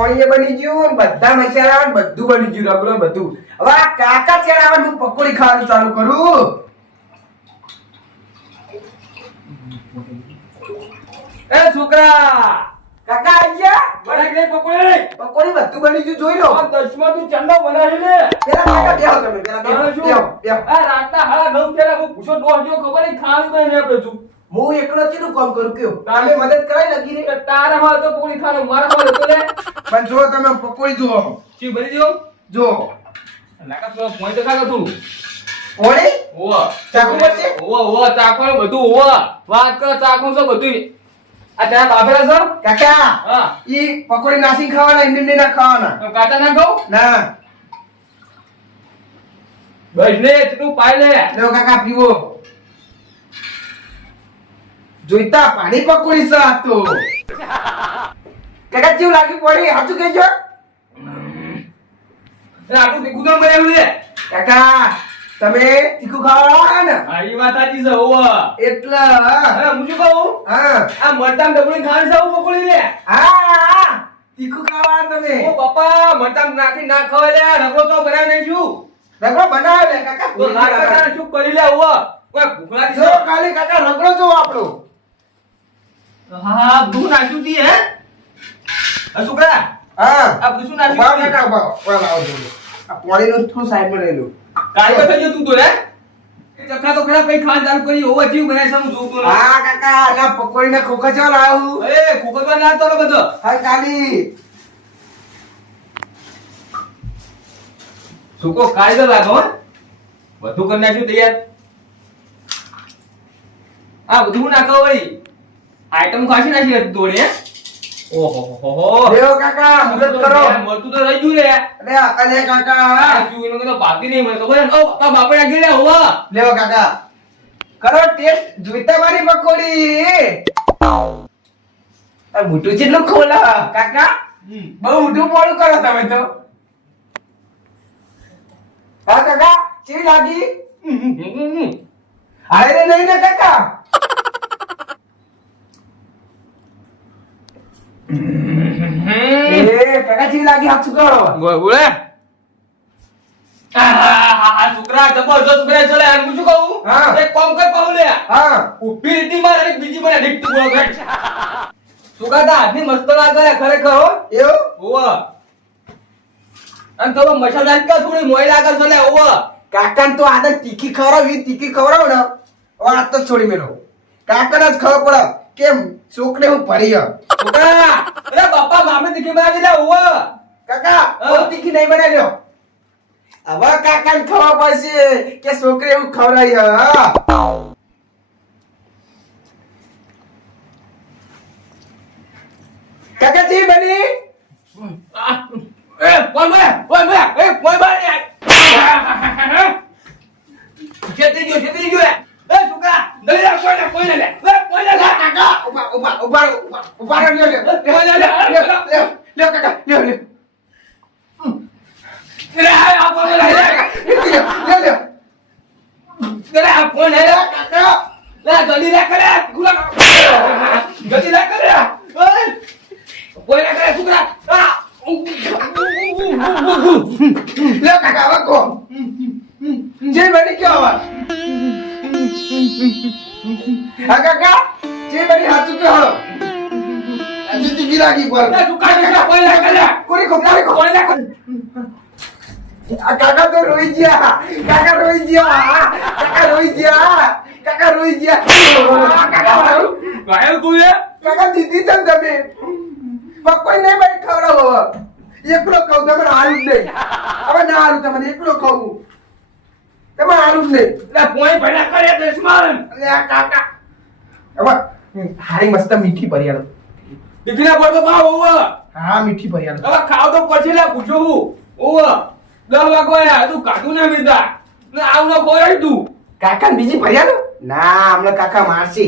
પોણીએ બની ગયું બધા મસાલા આવે બધું બની ગયું. રગડો બધું. હવે આ કાકા ચેડ આવે હું પકોડી ખાવાનું ચાલુ કરું. એ છોકરા કાકા આવી ગયા? બનાવી દે પકોડી. પકોડી બધું બની ગયું જોઈ લો. આ દસમાં તું ચંદો બનાવી લે. પેલા કાકા બેહો તમે પેલા બેહો બેહો આ રાતના હાડા નવ પેલા હું પૂછો દોઢ જેવો ખબર નહીં ખાવાનું નહીં આપણે છું. હું એકલો ચેનું કામ કરું? કયો? તમે મદદ કરાય લગી રે કે તારા માં તો પકોડી ખાવાનો મારા હાલ તો લે. પણ જો તમે પકોડી જુઓ. ચી ભરી દો જો લાકા તો પોઈન્ટ તો ખાગા તું. ઓવા. ચાકુ પડશે? ઓવા ઓવા ચાખવાનું બધું ઓવા. વાત કર ચાકુ છો બધું આ ત્યાં બાફેલા છો? કાકા હા. ઈ પકોડી નાસી ખાવાના ઇન્ડિયન ના ખાવાના. કાચા ના ખાવ? ના. બસ ને તું પાઈ લે. લો કાકા પીવો. જોઈતા પાણી પકોડી છે હતો કાકા કેવું લાગી પડી સાચું કહેજો. આટલું તીખું તો બનાવ્યું લે કાકા તમે તીખું ખાવા ને? હા વાત સાચી છે હોવ. એટલે હું શું કહું? હા. આ મરતામ ડબલી ખાણ સાવ પકોડી લે હા તીખું ખાવા તમે. ઓ બાપા મરતામ નાખી ના ખાવા લે. રગડો તો બનાવી છું રગડો બનાવે લે કાકા. તો લાકડા શું કરી લે હોવ? કોઈ ભૂખલા જો કાલે કાકા રગડો જો આપણો હા બધું નાખ્યું તી હે? આ છોકરા હા. આ બધું શું નાખ્યું તી? આ પાણીનું થોડું સાઈડમાં લઈ લો. તો થઈ તું તો રે ચખા તો ખરા કઈ ખાન ચાલુ કરી ઓવા જીવ બનાય હું હા કાકા ના પકોડી ના ખોખા ચાલ આવું. એ ખોખો ના તો બધો. હા કાલી સુકો કાયદો લાગો બધું કરી નાખ્યું તૈયાર? આ બધું નાખો વળી? આઈટમ ખાસી નાખી હતી તોડે ઓહો હો? હો દેવો કાકા મદદ કરો. મળતું તો રહી ગયું રે અરે અકલે કાકા એનો નહીં મને ખબર ઓ બાપા બાપે આગળ લે હોવા લેવો કાકા કરો ટેસ્ટ જોઈતા મારી પકોડી આ મોટું જેટલું ખોલા કાકા બહુ મોટું મોડું કરો તમે તો. હા કાકા કેવી લાગી? અરે નહીં ને કાકા? એ કાકા કેવી લાગી હાથ બોલે? આ છોકરા જબરજસ્ત બને ચલે હું શું કહું? હા. એક કામ કર પાઉં લે. હા. ઊભી રીતી મારે એક બીજી મને રીત તું બોલ છોકરા તા હાથની મસ્ત લાગે ખરેખર હો. એવું? ઓવા અને તો મસાલા કા થોડી મોય લાગે છે લે ઓવા કાકાને તો આદત તીખી ખવડાવી તીખી ખવડાવો ને વાત તો છોડી મેલો કાકાને જ ખબર પડે કેમ? છોકરે હું ભરી હ. અરે બાપા મામે તીખી બનાવી દે ઓવા કાકા હું. તીખી નહીં બનાવ્યો હવે કાકાને ખબર પડશે કે છોકરે હું ખવડાવી હ. કાકા જી બની? એ કોણ બે ઓય બે એ કોણ બે ખેતી ગયો ખેતી ગયો એ છોકરા દઈ લે કોઈ લે કોઈ લે લે કોઈ લે કાકા ઊભા ઊભા ઊભા લ્યો. લ્યો, લ્યો, લ્યો, લ્યો, લ્યો, લ્યો, કાકા લ્યો લ્યો. લે આ કોણ લે લે લ્યો. લે આ કોણ લે કાકા. લે જલ્દી લે કરે. ગુલા જલ્દી લે કરે. કોઈ લે કરે છોકરા આ લ્યો કાકા હવે કો જે બની હવે. હા કાકા. જે બની હાચું કયો હજુ તીખી લાગી પર લે છોકરા છોકરા કોઈ લે કરે કો કોરી કો કોઈ લે કરે આ કાકા તો રોઈ ગયા. કાકા રોઈ ગયા. કાકા રોઈ ગયા. કાકા રોઈ ગયા. કાકા ગાયલ તું એ કાકા દીધી ને તમે? પકોઈ નહીં બની ખવડાવો એકલો ખાવ તમે જ નહીં. હવે ના હારું તમને એકલો ખાવું તમે જ નહીં. લે પોઈ ભલા કરે દુશ્મન આ કાકા. હવે હારી મસ્ત મીઠી પરિયાળ. દીકરીના પર તો બા ઓવા હા મીઠી પરિયાળ. હવે ખાવ તો પછી લે પૂછો હું. ઓવા દસ વાગો આયા તું કાકુ ના મીધા ને આવ ન ખોરાય તું. કાકા બીજી પરિયાળ? ના હમણાં કાકા મારશે.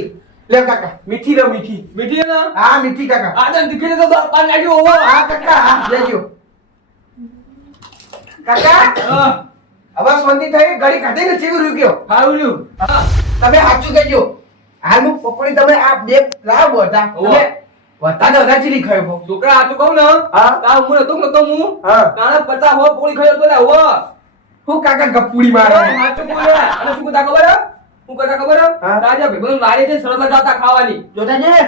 લે કાકા મીઠી લો મીઠી. મીઠી ને? હા મીઠી કાકા. આ દન દીકરી તો દસ પાન નાખ્યો ઓવા હા કાકા હા લેજો કાકા હવે સ્વંતી થઈ ઘડી કાઢી ને ચેવું રૂક્યો હા ઉલ્યું હા. તમે સાચું કહેજો. હાલ હું પકોડી તમે આ બે લાવો હતા. વધારે વધારે ચીલી ખાયો બહુ. છોકરા આ તો કહું ને હા. તાર ઉંમર હતો નતો હું? હા. તાણે પચાસ હો પોળી ખાયો તો લે હો. હું કાકા ગપુડી મારે. હાચું બોલે. અને શું કહેતા ખબર હું કહેતા ખબર રાજા હા. ભાઈબંધ લારી છે સરળ જાતા ખાવાની. જોતાજી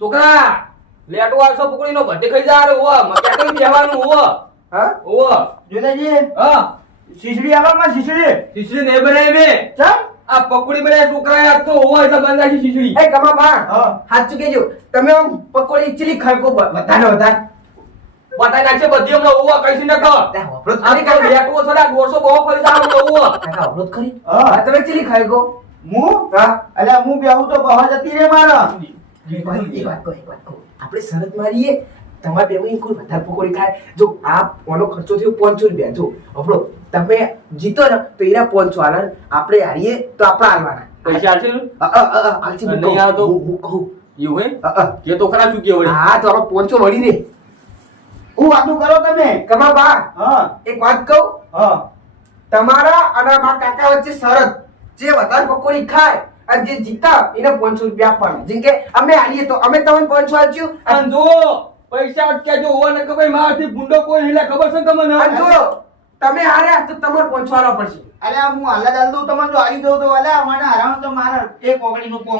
છોકરા લેટો આવશો પકોડી નો ભટ્ટી ખાઈ જા રે હો. મક્યા કરી બેહવાનું હો. હા? હો. જોતાજી હા. શીશડી આવામાં શીશડી. શીશડી નહીં બનાવી બે ચમ? આ પકોડી બનાવી છોકરાએ આ તો હોવા એટલે બંધાઈ ખીચડી. એ કમા બા હાચું કેજો તમે આમ પકોડી ચીલી ખરકો વધારે વધારે. બતા નાખે બધી હમણાં ઓવા કઈથી ને ખા ત્યાં કરી જ આ થોડા તો દોઢસો બહુ કરી હોવા કાકા હોભળો જ હા. તમે ચીલી ખાયો હું? હા. અલ્યા હું બેહું તો બહા જતી રે મારા. એક વાત એક એક વાત કહું. આપણે શરત મારીએ તમારે બેવું કોઈ વધારે પકોડી ખાય. જો આ ઓનો ખર્ચો થયો પાંચસો રૂપિયા. જો આપણો તમે જીતો ને તો એના પાંચસો આલે. આપણે હારીએ તો આપણે હાલવાના. પૈસા આવશે ને? અ, અ, અ, અ, હાલથી હું નહીં આવતો? હું- હું કહું. એવું હે? અ, અ. તો ખરા શું કે હા તો આપણે પાંચસો મળી રે હું વાતું કરો તમે? કમા બા હા. એક વાત કહું? હા. તમારા અને મારા કાકા વચ્ચે શરત જે વધારે પકોડી ખાય અને જે જીતા એને પાંચસો રૂપિયા આપવાના. જેમ કે અમે હારીએ તો અમે તમને પાંચસો આપ્યું અને જો પૈસા અટક્યા જો ને ખબર મારાથી ભૂંડો કોઈ હિલે ખબર છે તમને? જો તમે હારે તો તમારે પહોંચવાનો પડશે. અરે હું હાલા દાલ દઉં તમને જો હારી દઉં તો અલ્યા મને હરાવ તો મારા એક ઓગળીનું કોમ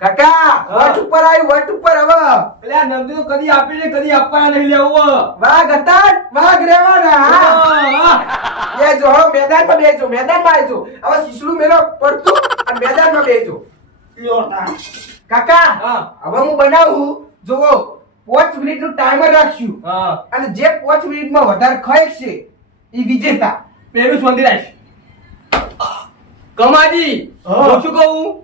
કાકા વટ ઉપર આવી વટ ઉપર હવે. એટલે આ નંદી તો કદી આપી ને કદી આપવા નહીં લેવો વાઘ હતા ને, વાઘ રહેવાના હા. બેજો હવે મેદાનમાં બેજો મેદાનમાં આવજો હવે શીશડું મેલો પડતું અને મેદાનમાં બેજો. કાકા હા. હવે હું બનાવું જોવો પાંચ મિનિટનું ટાઈમર રાખશું હા. અને જે પાંચ મિનિટમાં વધારે ખાય છે એ વિજેતા. પેલું સોંદીરાશ કમાજી હા. શું કહું?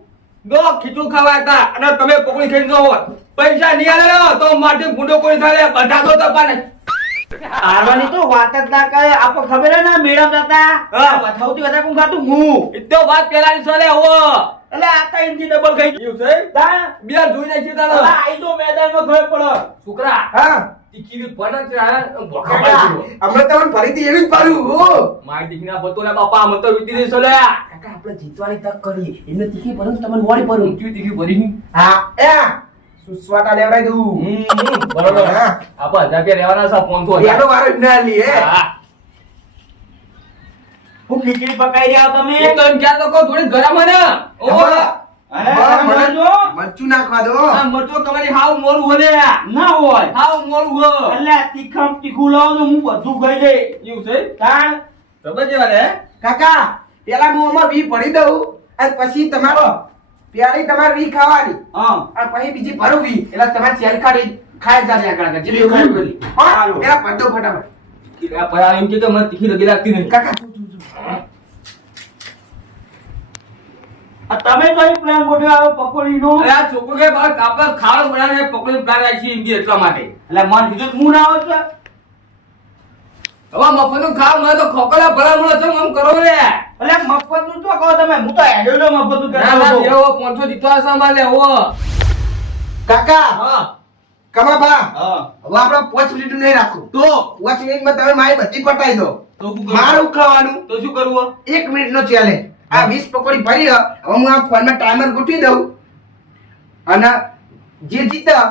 દો ખીચું ખાવા હતા. અને તમે પકડી ખાઈ ન હોત. પૈસા નહીં આવે તો માટે ગુંડો કોઈ થાય બધા તો તપાને હારવાની તો વાત જ ના કરે. આપો ખબર ના મેડમ સૌથી વધારે કોણ ખાતું હું એ તો વાત પેલાની ચાલે હો. એટલે આ તો ઇંચી ડબલ ખાઈ એવું છે. તા બે જોઈ નાખી તારો. અલા, તો મેદાનમાં ખબર પડે. છોકરા હા. તીખી છે ભોખા પાડી. હમણાં તમને ફરીથી એવી જ પાડું હો. મારી દીકરીના બતો લે બાપા મત તો વીતી દેશો લે. કાકા આપણે જીતવાની તક કરી. એમને તીખી પડે તમને મોડી પડું. તીખી ભરી હા. એ સુસવાટા લેવડાઈ દઉં. હમ, બરોબર. હા. આપા હજાર રૂપિયા રહેવાના છે હજાર. એનો વારો ના લે હે. હું. ખીચડી પકાઈ રહ્યા તમે? એ તો એમ ક્યાં લોકો થોડી ગરમ હે ને. મરચું નાખવા દો. મરચું તમારી હાવ મોરું હોય ના. હોય. હાવ મોરું હોય. એટલે તીખમ તીખું લાવો તો હું બધું ગઈ દે. એવું છે? તાણ. છે કાકા પેલા હું આમાં વી ભરી દઉં. અને પછી તમારો પ્યારી તમારે વી ખાવાની. હા. પછી બીજી ભરું વી. એટલે તમારે સેલ કાઢી ખાય જાતે આગળ આગળ. જેટલી ખાય બધી હા. પેલા ભર ફટાફટ. આ પરા એમ કે મને તીખી લગી લાગતી નહીં. કાકા તું તું તું તમે કઈ પ્લાન ગોઠવ્યો પકોડીનો? અરે આ છોકરો કે બહાર કાપડ ખાવાનું બનાવીને પકોડી પ્લાન રાખી એમ કે એટલા માટે. એટલે મન કીધું હું ના આવત હવે મફતનું ખાવ મને તો ખોખલા ભલા છે આમ કરો લે. એટલે મફતનું તો કહો તમે? હું તો હેડ્યો મફતનું ના ના અમારે હો કાકા હા. કમાબા હા. હવે આપણે પાંચ મિનિટ નહીં રાખું. તો? પાંચ મિનિટમાં તમે મારી બધી પટાઈ દો. તો? મારું ખાવાનું. તો શું કરવું? એક મિનિટ નો ચાલે આ વીસ પકોડી ભરી હવે હું આ ફોનમાં ટાઈમર ગોઠવી દઉં. અને જે જીતા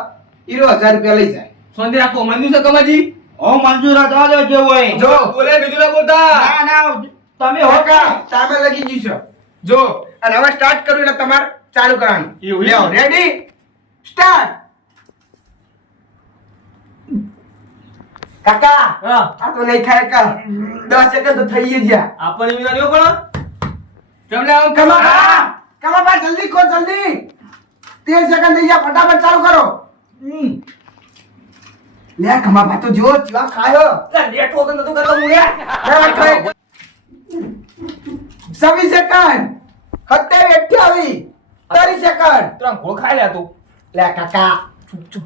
હીરો હજાર રૂપિયા લઈ જાય. સોંધી રાખો. મંજૂર છે કમાજી ઓ મંજૂર હતો જો જે હોય. જો બોલે બીજું ના બોલતા. ના ના તમે હો કા? તમે લગી ગયું છો. જો. અને હવે સ્ટાર્ટ કરું એટલે તમારે ચાલુ કરવાનું. એવું લ્યો રેડી સ્ટાર્ટ કાકા હા. આ તો નહીં ખાય કા દસ સેકન્ડ તો થઈ ગયા આપણને વિના ના પણ. તમને આમ કમા કમા જલ્દી કો જલ્દી. તેર સેકન્ડ થઈ ગયા ફટાફટ ચાલુ કરો. હમ. લે ખમા બા તો જો ચીવા ખાયો. લે, લેટો તો નતું કરતો મુળ્યા. છવ્વીસ સેકન્ડ સત્યાવીસ અઠ્યાવીસ. તારી સેકન્ડ ત્રણ ગોળ ખાઈ લે તું. લે કાકા. ચૂપ ચૂપ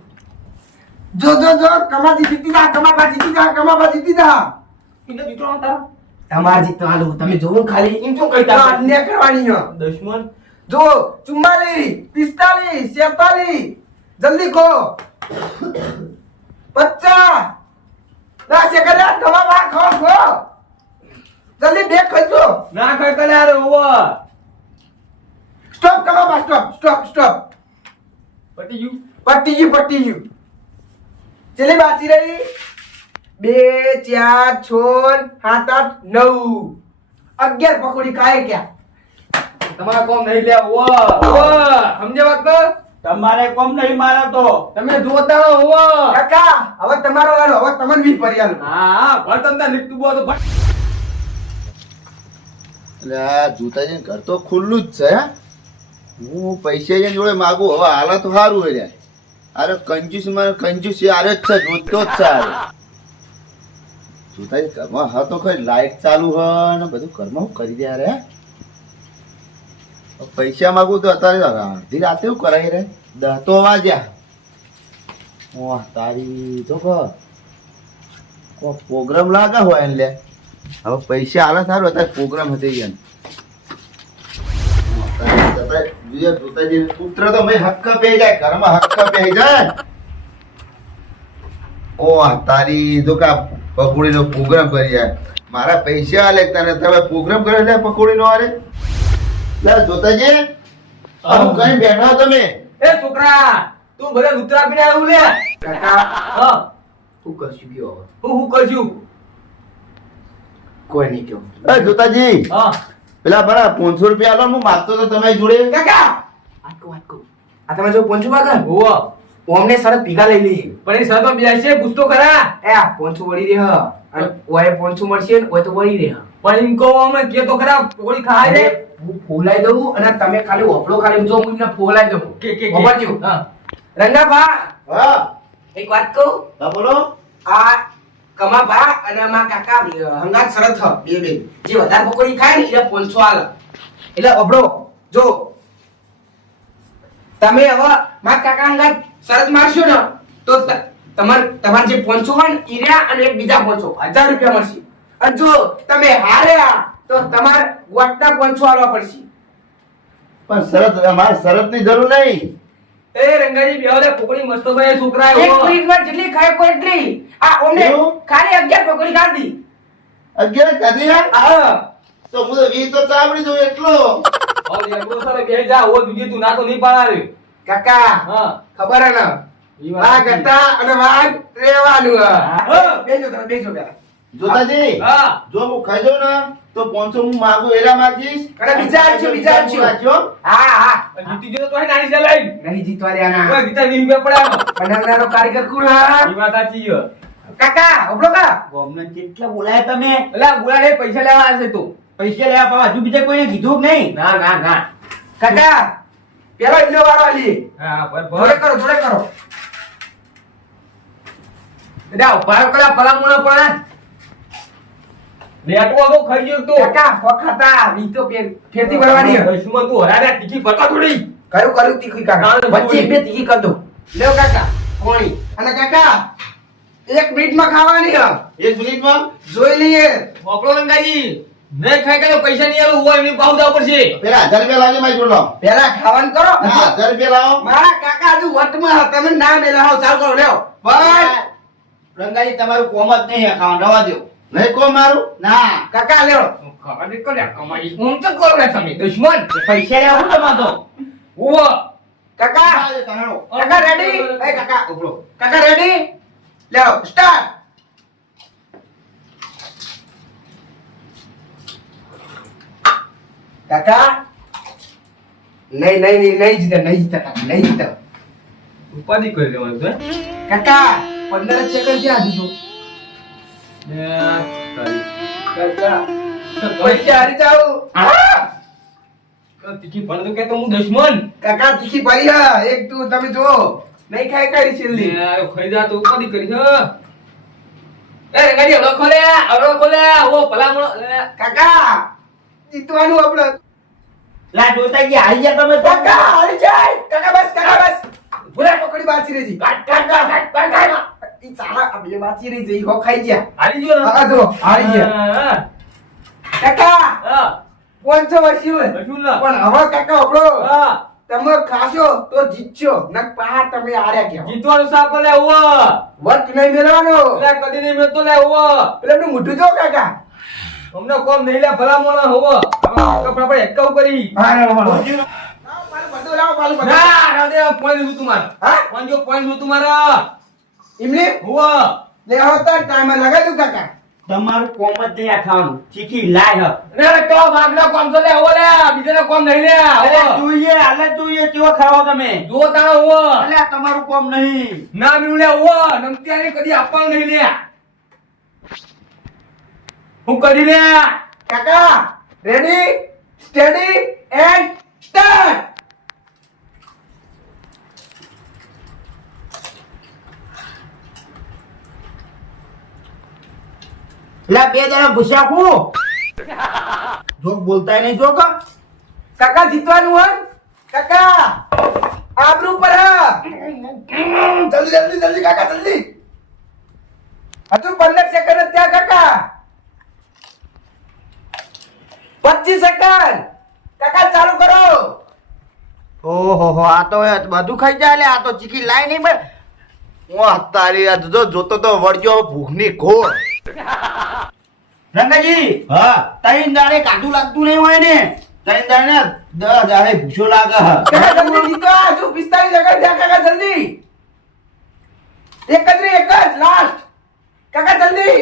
જો જો જો કમાજી જીતી જા કમાબા જીતી જા કમાબા જીતી જા. ઇને દીકરો આમ તમાર જીતવા હાલો. તમે જોવો ખાલી. એમ શું કહેતા? અન્ય કરવાની હો. દુશ્મન. જો ચુમ્માલીસ પિસ્તાલીસ છેતાલીસ. જલ્દી ખો. પચાસ. દસ તમા વા ખો ખો જલ્દી બે ખજો ના ખાય કલે યાર ઓવર સ્ટોપ કમાબા સ્ટોપ સ્ટોપ સ્ટોપ. પટી યુ પટી યુ પટી યુ ચેલી બાચી રહી. બે ચાર છ સાત આઠ નવ. અગિયાર પકોડી ખાય ક્યાં? તમારા કોમ નહીં લે ઓ સમજે વાત તો તમારે કોમ નહીં મારા તો. તમે જોતા હો કાકા હવે તમારો વારો હવે તમને બી ફરી આલું. હા ભર તમને નીકતું બો તો એટલે આ જૂતાજી ઘર તો ખુલ્લું જ છે હે? હું પૈસા જઈને જોડે માગું હવે હાલ તો સારું હોય અરે કંજુસમાં કંજુસ આરે જ છે જોતો જ છે જોતા જૂતાજી ઘરમાં હા તો ખરી લાઈટ ચાલુ હ ને બધું ઘરમાં હું કરી દે રે પૈસા માગું તો અત્યારે અડધી રાતે એવું કરાય રે દસ તો તારી તો કહો. પ્રોગ્રામ લાગે હોય એને લે. હવે પૈસા આલે સારું, અત્યારે પ્રોગ્રામ હતી ગયા પુત્ર તો મેં હક્ક પે જાય ઘરમાં હક્ક પે જાય ઓ તારી જો કા પકોડી નો પ્રોગ્રામ કરી જાય મારા પૈસા આલે તને, તમે પ્રોગ્રામ કરે લે પકોડી નો આરે લે જોતાજી કઈ બેઠા તમે. એ છોકરા તું આવ્યું લે. કાકા હા. શું કરશું કયો હું હું કરશું? કોઈ નહીં કયો. એ જોતાજી. હા. પેલા બરા રૂપિયા આલો હું માગતો તો તમે જોડે. કાકા! આ તમે જો પોંચું વાગન ઓવો ઓમને સરસ ભીગા લઈ લઈએ. પણ એ સરતો બેસે પૂછતો ખરા. એ આ પોંચું વળી રહે. અને ઓય પોંચું મળશે ને ઓય તો વળી રહે. પણ એમ કહો અમે કે તો ખરા ગોળી ખાઈ રે હું ફોલાઈ દઉં અને તમે ખાલી ઓપડો ખાલી જો હું એમને ફોલાઈ દઉં. કે કે. ખબરજો હા. રંગાભા. હા. એક વાત કહું? હા બોલો. આ કમાભા અને અમારા કાકા હંગાત શરત હ બે બે જે વધારે પકોડી ખાય ને એને પોંચો આલ. એટલે ઓપડો જો. તમે હવે મારા કાકા હંગાત શરત મારશો ને તો ત- તમાર તમાર જે પોંચો હોય ને ઈર્યા અને એક બીજા પોંચો હજાર રૂપિયા મળશે. અને જો તમે હાર્યા તો તમારે ગોટના પોંચો આલવા પડશે. પણ શરત અમારે શરતની જરૂર નહીં. એ રંગાજી બેહો લે પકોડી મસ્ત ભાઈ છોકરા એક. મિનિટમાં જેટલી ખાય કોઈ એટલી આ ઓને ખાલી અગિયાર પકોડી ખાધી અગિયાર કાઢી હા. તો હું તો વીસ તો ચાવડી દઉં એટલો. હવે યાર, સર બે જા ઓ બીજી તું ના તો નહીં પાડારે કાકા હા. ખબર હે ને? વાત હતા અને વાઘ રેવાનું હે. હા. બેજો તમે બેજો પેલા. જોતાજી હા. જો હું ખાઈ જાઉં ને તો પાંચસો હું માગું એરા માગીશ? અરે બીજા આપજો, બીજા આપજો. હા હા. જીતી ગયો તો નાની છે લઈ. નહીં જીતવા દેવાના ઓય બીજા વીસ રૂપિયા પડ્યા. બનાવનારો કારીગર કોણ હા? ઈ વાત સાચી છે. કાકા ઓપડો કા? ગોમને કેટલા બોલાય તમે? અલા બોલાડે પૈસા લેવા આવશે તો. પૈસા લેવા પાવા હજુ બીજા કોઈને કીધું કે નહીં? ના ના ના. કાકા પેલો ઇન્ડો વાળો આલી. હા ભર ભર. કરો જોડે કરો. બેટા ઊભા કરા પલા મોણા પડે લેટવો તો ખાઈ ગયો તો. કાકા વખાતા વી તો ફેર ફેરથી ભરવાની હે. દુશ્મન તું હરાડે તીખી ભરતા થોડી. કયું કર્યું તીખી કાકા? વચ્ચે બે તીખી કર દો. લ્યો કાકા કોણી અને કાકા એક મિનિટમાં ખાવાની હે એક મિનિટમાં જોઈ લઈએ. મોકલો રંગાજી. નહીં ખાઈ કે પૈસા નહીં આલું હોય એની પાઉ દાવ પડશે. પેલા હજાર રૂપિયા લાગે મારી જોડે લાવો. પેલા ખાવાનું કરો. હા હજાર રૂપિયા લાવો. મારા કાકા હજુ વટમાં હે. તમે ના મેલા ચાલ કરો લ્યો. બસ. રંગાજી તમારું કોમ જ નહીં ખાવાનું રવા દો નહીં કો મારું? ના. કાકા ખબર નહીં કર્યા કમાઈ. હું તો કરો રે તમે દુશ્મન. પૈસા લેવા હું તો ઓવો કાકા. કાકા રેડી એ કાકા ઉભરો. કાકા રેડી લ્યો સ્ટાર્ટ કાકા. નહીં નહીં નહીં નહીં જીતા નહીં જીતા કાકા નહીં જીતા. ઉપાધિ કરી લેવાનું કાકા પંદર સેકન્ડ ક્યાં આજુ તીખી ભણ તો કે તો હું દુશ્મન કાકા તીખી ભરી હા એક તું તમે જો નહીં ખાય કઈ છેલ્લી ખાઈ જા તો ઉપાધિ કરી છે એ રંગાજી હલો ખોલે હલો ખોલે ઓ ભલા લે. કાકા જીતવાનું આપણે લા જોતાજી આવી ગયા તમે તો કાકા હારી જાય કાકા બસ કાકા બસ ભૂલા પકડી બાચી કાટ કાટ ઈ ચાલા. આ બે રહી છે હો ખાઈ ગયા. હારી ગયો હા જો હારી ગયા. કાકા હા. પાંચસો વર્ષી હોય? પણ હવે કાકા આપણો હા. તમે ખાશો તો જીતશો નક પહાડ તમે હાર્યા કેવો જીતવાનું સાપ લે ઓવો વર્ક નહીં મેળવાનો લે કદી નહીં મેં લે ઓવો એટલે એમનું મોઢું જો કાકા. અમને કોમ નહીં લે ભલા મોણો હોવો કપડા પર કરી. હા મારું બધું લાવો પાલું બતાવો. ના રાવદે પોઈન્ટ હું તમારા હા? પોઈન્ટ જો પોઈન્ટ હું મારે. એમને હુવા લે આવો ટાઈમ લગાવી દઉં કાકા. તમારું કોમ જ નહીં આ ખાવાનું. ચીકી લાય હ. રે તો વાગના કોમ તો લે હો લે બીજાના કોમ નહીં લે હો. જોઈએ આલે જોઈએ કેવો ખાવો તમે? જો તારો હો. અલે તમારું કોમ નહીં. ના મિલું લે હો. નમત્યાને કદી આપવાનું નહીં લે. હું કરી લે. કાકા રેડી સ્ટેડી એન્ડ સ્ટાર્ટ લે બે જણા ભૂસ્યા કુ જોક બોલતા નહીં જોક. કાકા જીતવાનું હોય? કાકા આબરૂ પર જલ્દી જલ્દી જલ્દી કાકા જલ્દી. હજુ પંદર સેકન્ડ ત્યાં કાકા. પચીસ સેકન્ડ કાકા ચાલુ કરો. ઓહો હો આ તો બધું ખાઈ જાય લે આ તો ચીકી લાઈ નહીં હું તારી જોતો તો વળ્યો ભૂખની ઘોર. રંગાજી હા. તૈન દાડે કાઢું લાગતું નહીં હોય ને? તઈ દાને દસ દાડે ભૂસો લાગે જલ્દી પિસ્તાલીસ કાકા જલ્દી. એક જ રે એક જ લાસ્ટ કાકા જલ્દી.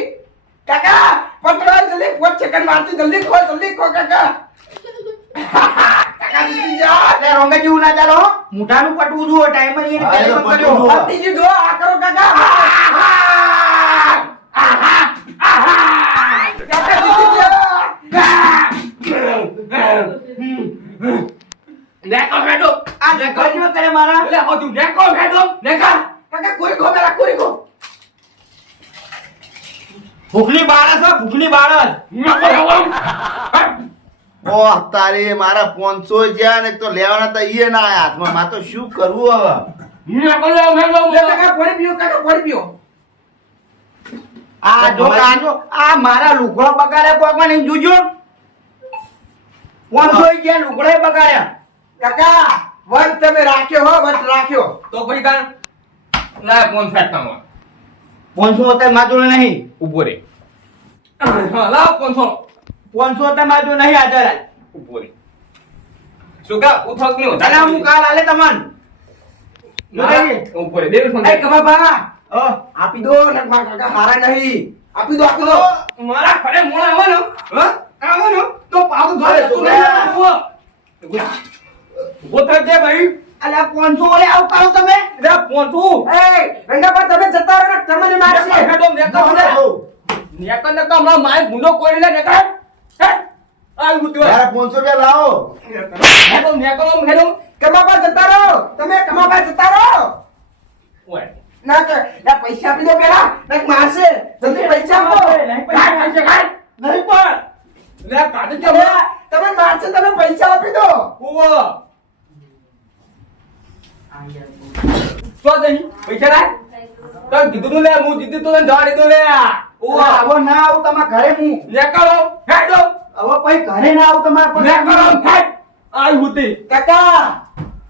કાકા પકડો જલ્દી પાંચ સેકન્ડ મારતી જલ્દી ખો જલ્દી ખો કાકા. કાકા જીતી જા. એટલે રંગાજી હું ચાલો મુઠાનું પટવું જુઓ ટાઈમ જ એને હા, પહેલે. જો આ કરો કાકા જીતી ગયા નેકો મેડો આ ગજબ કરે મારા લે હો તું નેકો મેડો નેકા કાકા કોઈ ખો મેરા કોઈ ખો ભૂખલી બાળસ હો, ભૂખલી બાળસ નેકો લેવો તારી મારા પોનસો જ્યાં ને તો લેવાના તો ઈએ ના આયા હાથમાં. માં તો શું કરવું હવે? આ જો આ જો આ મારા લુગડો બગાડે પણ નહીં જોજો. પાંચસો ગયા લુગડો બગાડ્યા. કાકા વન તમે રાખ્યો હો વન રાખ્યો. તો ભાઈ કાન ના ફોન ફેંકતા પાંચસો અત્યારે માજો નહીં. ઊભો રે. લાવ ફોન પાંચસો હતા માજુ નહીં હાજર ઊભો રે શું કા ઉઠક નહીં તને હું કાલ આલે તમન. ઊભો રે દેવ ફોન એ કમા બા આપી દો ને મારા કાકા હારા નહીં. આપી દો આપી દો. મારા ઘરે મોણા આવવાનો હા? આવવાનો તો પાવ ધોરે તું નહીં આવવાનો ઊભો. થઈ જાય ભાઈ. અલ્યા પોંચો ઓલે આવ કરો તમે. લે પોંચો એ એ પર તમે જતા રહો ને તમને મારશે. નેકો નેકો નેકો નેકો તો હમણાં માય ગુંડો કોઈ લે નેકો હે? રૂપિયા લાવો. જતા રહો તમે કમાબા જતા રહો. ના કે પૈસા આપી દો પેલા મારશે. જલ્દી પૈસા આપો. નહીં પૈસા. નહીં પણ. તમે મારશે તમે પૈસા આપી દો. ઓવો પૈસા લાય તો કીધું લે હું જીતી તો જવા દીધું લે. ઓવો આવો ના આવું તમારા ઘરે હું. નીકળો હેડો. હવે કોઈ ઘરે ના આવું તમારા પાસે. કરો થાય. આઈ હુતી કાકા!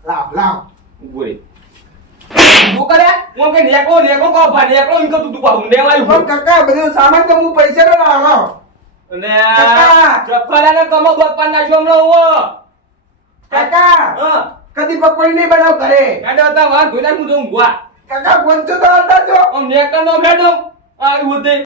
લાવ લાવ. ઊભો હું કરે? હું કે નેકો નેકો કો ભા નેકો ઇનકો તું તું પાહું લેવાય પણ કાકા બધું સામાન તો હું પૈસા નો લાવ. ને કાકા! ચપ્પાલાને કમો બપ્પા નાખ્યો હમણાં ઉવો. કાકા! હ. કદી પકોડી નહીં બનાવ ઘરે? હેડો તા વાર ભૂલા હું જઉં ગુવા કાકા પંચો તો આવતા જો આમ નેકો નો હેડો આઈ હુતી